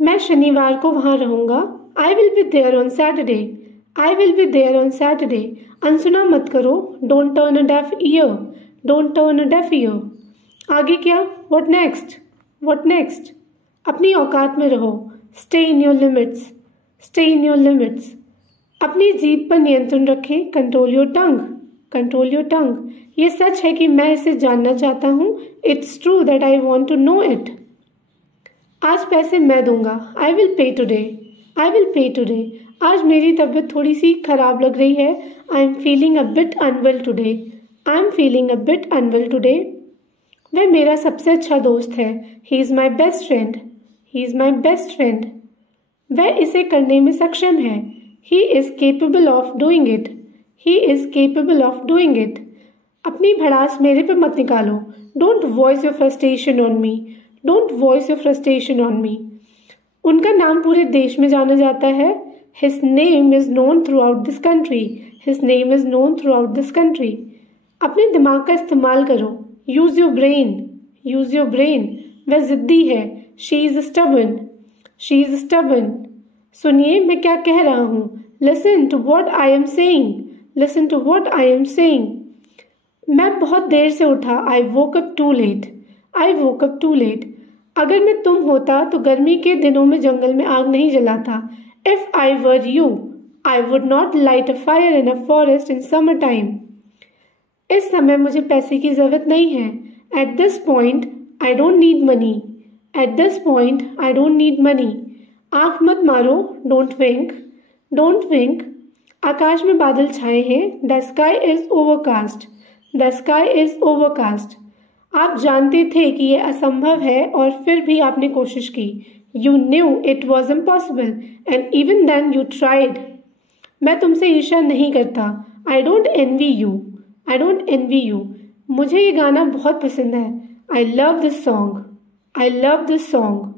मैं शनिवार को वहाँ रहूँगा। I will be there on Saturday. I will be there on Saturday. अनसुना मत करो। Don't turn a deaf ear. Don't turn a deaf ear. आगे क्या? What next? What next? अपनी औकात में रहो। Stay in your limits. Stay in your limits. अपनी जीभ पर नियंत्रण रखें। Control your tongue. Control your tongue. ये सच है कि मैं इसे जानना चाहता हूँ। It's true that I want to know it. आज पैसे मैं दूंगा। I will pay today. I will pay today. आज मेरी तबीयत थोड़ी सी खराब लग रही है। I am feeling a bit unwell today. I am feeling a bit unwell today. वह मेरा सबसे अच्छा दोस्त है। He is my best friend. He is my best friend. वह इसे करने में सक्षम है। He is capable of doing it. He is capable of doing it. अपनी भड़ास मेरे पे मत निकालो। Don't voice your frustration on me. Don't voice your frustration on me. उनका नाम पूरे देश में जाना जाता है। His name is known through out this country. His name is known through out this country. अपने दिमाग का इस्तेमाल करो। Use your brain. Use your brain. वह ज़िद्दी है। She is stubborn. She is stubborn. सुनिए मैं क्या कह रहा हूँ। Listen to what I am saying. Listen to what I am saying. मैं बहुत देर से उठा। I woke up too late. I woke up too late. अगर मैं तुम होता तो गर्मी के दिनों में जंगल में आग नहीं जलाता। If I were you I would not light a fire in a forest in summer time. इस समय मुझे पैसे की जरूरत नहीं है। At this point I don't need money. At this point I don't need money. आंख मत मारो। Don't wink. Don't wink. आकाश में बादल छाए हैं। The sky is overcast. The sky is overcast. आप जानते थे कि यह असंभव है और फिर भी आपने कोशिश की। You knew it was impossible and even then you tried. मैं तुमसे ईर्ष्या नहीं करता। I don't envy you. I don't envy you. मुझे ये गाना बहुत पसंद है। I love this song. I love this song.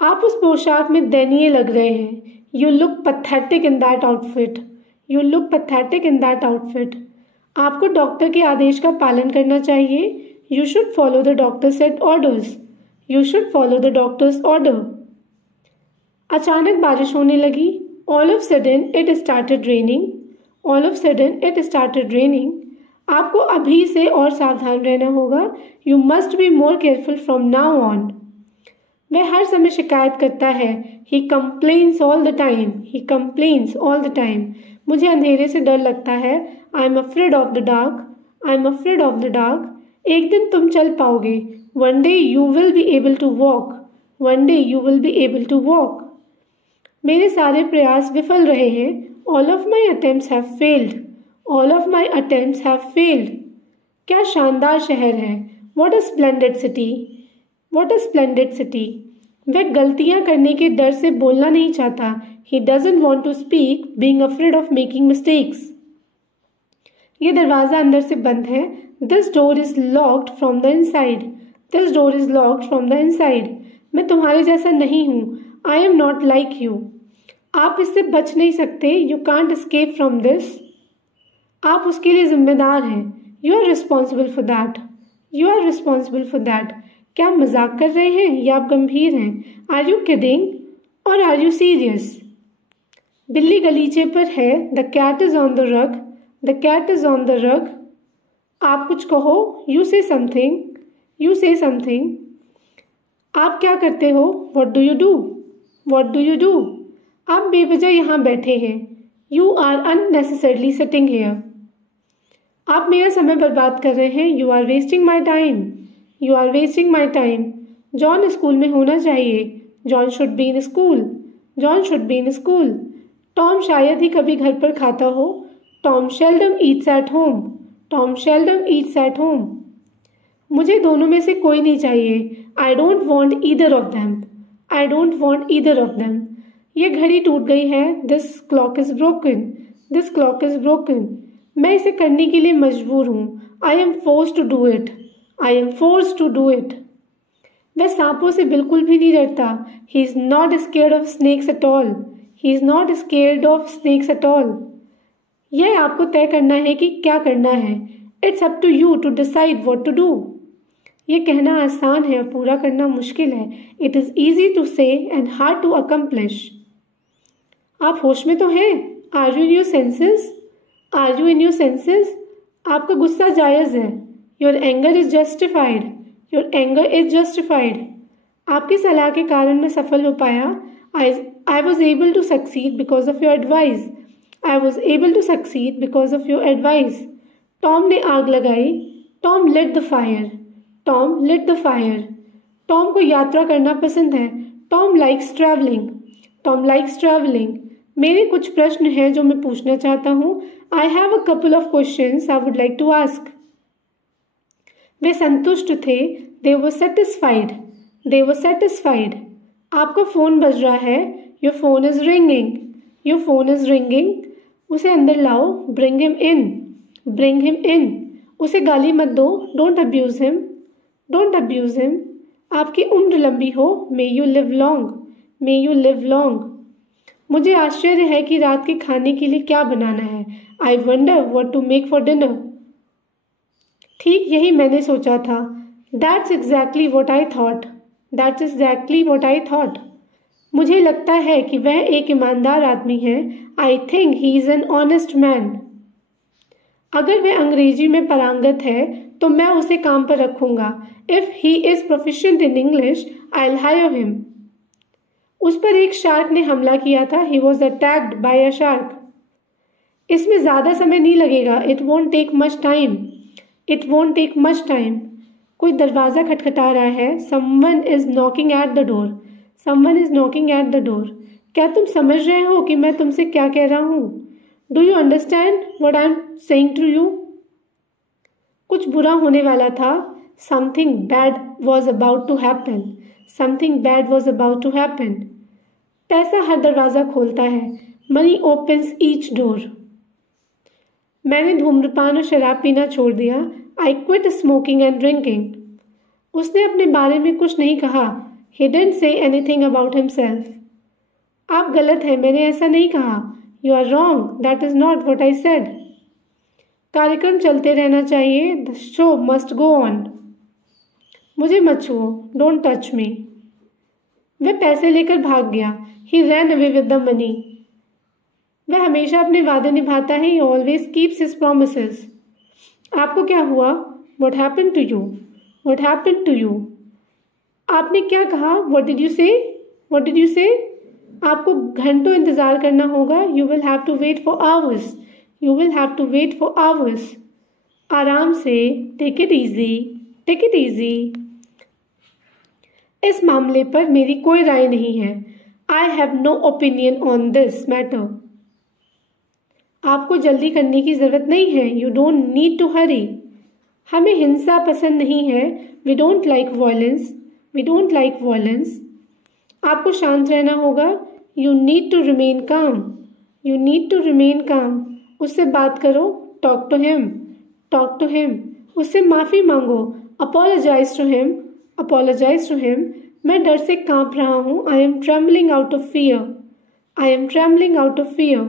आप उस पोशाक में दयनीय लग रहे हैं। You look pathetic in that outfit. You look pathetic in that outfit. आपको डॉक्टर के आदेश का पालन करना चाहिए। You should follow the doctor's set orders. You should follow the doctor's order. अचानक बारिश होने लगी। All of sudden it started raining. All of sudden it started raining. आपको अभी से और सावधान रहना होगा। You must be more careful from now on. वह हर समय शिकायत करता है। He complains all the time. He complains all the time. मुझे अंधेरे से डर लगता है। I'm afraid of the dark. I'm afraid of the dark. एक दिन तुम चल पाओगे। One day you will be able to walk. One day you will be able to walk. मेरे सारे प्रयास विफल रहे हैं। All of my attempts have failed. All of my attempts have failed. क्या शानदार शहर है। What a splendid city. What a splendid city. वह गलतियां करने के डर से बोलना नहीं चाहता। He doesn't want to speak being afraid of making mistakes. ये दरवाज़ा अंदर से बंद है। This door is locked from the inside. This door is locked from the inside. मैं तुम्हारे जैसा नहीं हूँ। I am not like you. आप इससे बच नहीं सकते। You can't escape from this. आप उसके लिए जिम्मेदार हैं। You are responsible for that. You are responsible for that. क्या आप मजाक कर रहे हैं या आप गंभीर हैं? आर यू किडिंग और आर यू सीरियस? बिल्ली गलीचे पर है। The cat is on the rug. The cat is on the rug. आप कुछ कहो। यू से समथिंग। यू से समथिंग। आप क्या करते हो? What do you do? What do you do? आप बेवजह यहाँ बैठे हैं। You are unnecessarily sitting here. आप मेरा समय बर्बाद कर रहे हैं। You are wasting my time. You are wasting my time. John school में होना चाहिए। John should be in school. John should be in school. Tom शायद ही कभी घर पर खाता हो। Tom seldom eats at home. Tom seldom eats at home. मुझे दोनों में से कोई नहीं चाहिए। I don't want either of them. I don't want either of them. यह घड़ी टूट गई है। This clock is broken. This clock is broken. मैं इसे करने के लिए मजबूर हूँ। I am force to do it. I am force to do it. वह सांपों से बिल्कुल भी नहीं डरता। He is not scared of snakes at all. He is not scared of snakes at all. यह आपको तय करना है कि क्या करना है। It's up to you to decide what to do. ये कहना आसान है और पूरा करना मुश्किल है। It is easy to say and hard to accomplish. आप होश में तो हैं? Are you in your senses? Are you in your senses? आपका गुस्सा जायज़ है। Your anger is justified. Your anger is justified. आपकी सलाह के कारण मैं सफल हो पाया। I was able to succeed because of your advice. I was able to succeed because of your advice. Tom ने आग लगाई। Tom lit the fire. Tom lit the fire. Tom को यात्रा करना पसंद है। Tom likes traveling. Tom likes traveling. मेरे कुछ प्रश्न हैं जो मैं पूछना चाहता हूँ। I have a couple of questions I would like to ask. वे संतुष्ट थे। They were satisfied. They were satisfied. आपका फ़ोन बज रहा है। Your phone is ringing. Your phone is ringing. उसे अंदर लाओ। Bring him in. Bring him in. उसे गाली मत दो। Don't abuse him. Don't abuse him. आपकी उम्र लंबी हो। May you live long. May you live long. मुझे आश्चर्य है कि रात के खाने के लिए क्या बनाना है। I wonder what to make for dinner. ठीक यही मैंने सोचा था। That's exactly what I thought. That's exactly what I thought. मुझे लगता है कि वह एक ईमानदार आदमी है। I think he is an honest man. अगर वह अंग्रेजी में पारंगत है तो मैं उसे काम पर रखूंगा। If he is proficient in English, I'll hire him. उस पर एक शार्क ने हमला किया था। He was attacked by a shark. इसमें ज़्यादा समय नहीं लगेगा। It won't take much time. It won't take much time. कोई दरवाज़ा खटखटा रहा है। Someone is knocking at the door. Someone is knocking at the door. क्या तुम समझ रहे हो कि मैं तुमसे क्या कह रहा हूँ? Do you understand what I'm saying to you? कुछ बुरा होने वाला था। Something bad was about to happen. Something bad was about to happen. पैसा हर दरवाज़ा खोलता है। Money opens each door. मैंने धूम्रपान और शराब पीना छोड़ दिया। I quit smoking and drinking. उसने अपने बारे में कुछ नहीं कहा। He didn't say anything about himself. आप गलत हैं, मैंने ऐसा नहीं कहा। You are wrong. That is not what I said. कार्यक्रम चलते रहना चाहिए। The show must go on. मुझे मत छुओ। Don't touch me. वह पैसे लेकर भाग गया। He ran away with the money. वह हमेशा अपने वादे निभाता है। He always keeps his promises. आपको क्या हुआ? What happened to you? What happened to you? आपने क्या कहा? What did you say? What did you say? आपको घंटों इंतज़ार करना होगा। You will have to wait for hours. You will have to wait for hours. आराम से। Take it easy. Take it easy. इस मामले पर मेरी कोई राय नहीं है। I have no opinion on this matter. आपको जल्दी करने की ज़रूरत नहीं है। You don't need to hurry. हमें हिंसा पसंद नहीं है। We don't like violence. We don't like violence. आपको शांत रहना होगा। You need to remain calm. You need to remain calm. उससे बात करो। Talk to him. Talk to him. उससे माफ़ी मांगो। Apologize to him. Apologize to him. मैं डर से कांप रहा हूँ। I am trembling out of fear. I am trembling out of fear.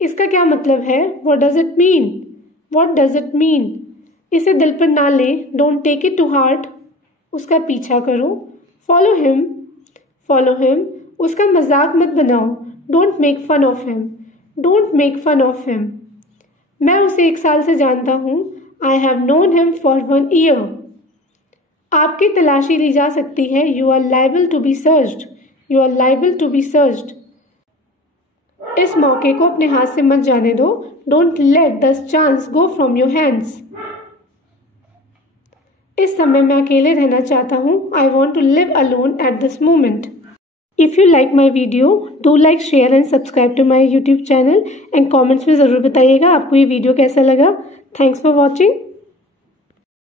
इसका क्या मतलब है? What does it mean? What does it mean? इसे दिल पर ना ले। Don't take it to heart. उसका पीछा करो। Follow him. Follow him. उसका मजाक मत बनाओ। Don't make fun of him. Don't make fun of him. मैं उसे 1 साल से जानता हूँ। I have known him for 1 year. आपकी तलाशी ली जा सकती है। You are liable to be searched. You are liable to be searched. इस मौके को अपने हाथ से मत जाने दो। Don't let the chance go from your hands. इस समय मैं अकेले रहना चाहता हूँ। I want to live alone at this moment. If you like my video, do like, share and subscribe to my YouTube channel and comments में ज़रूर बताइएगा आपको ये वीडियो कैसा लगा। Thanks for watching.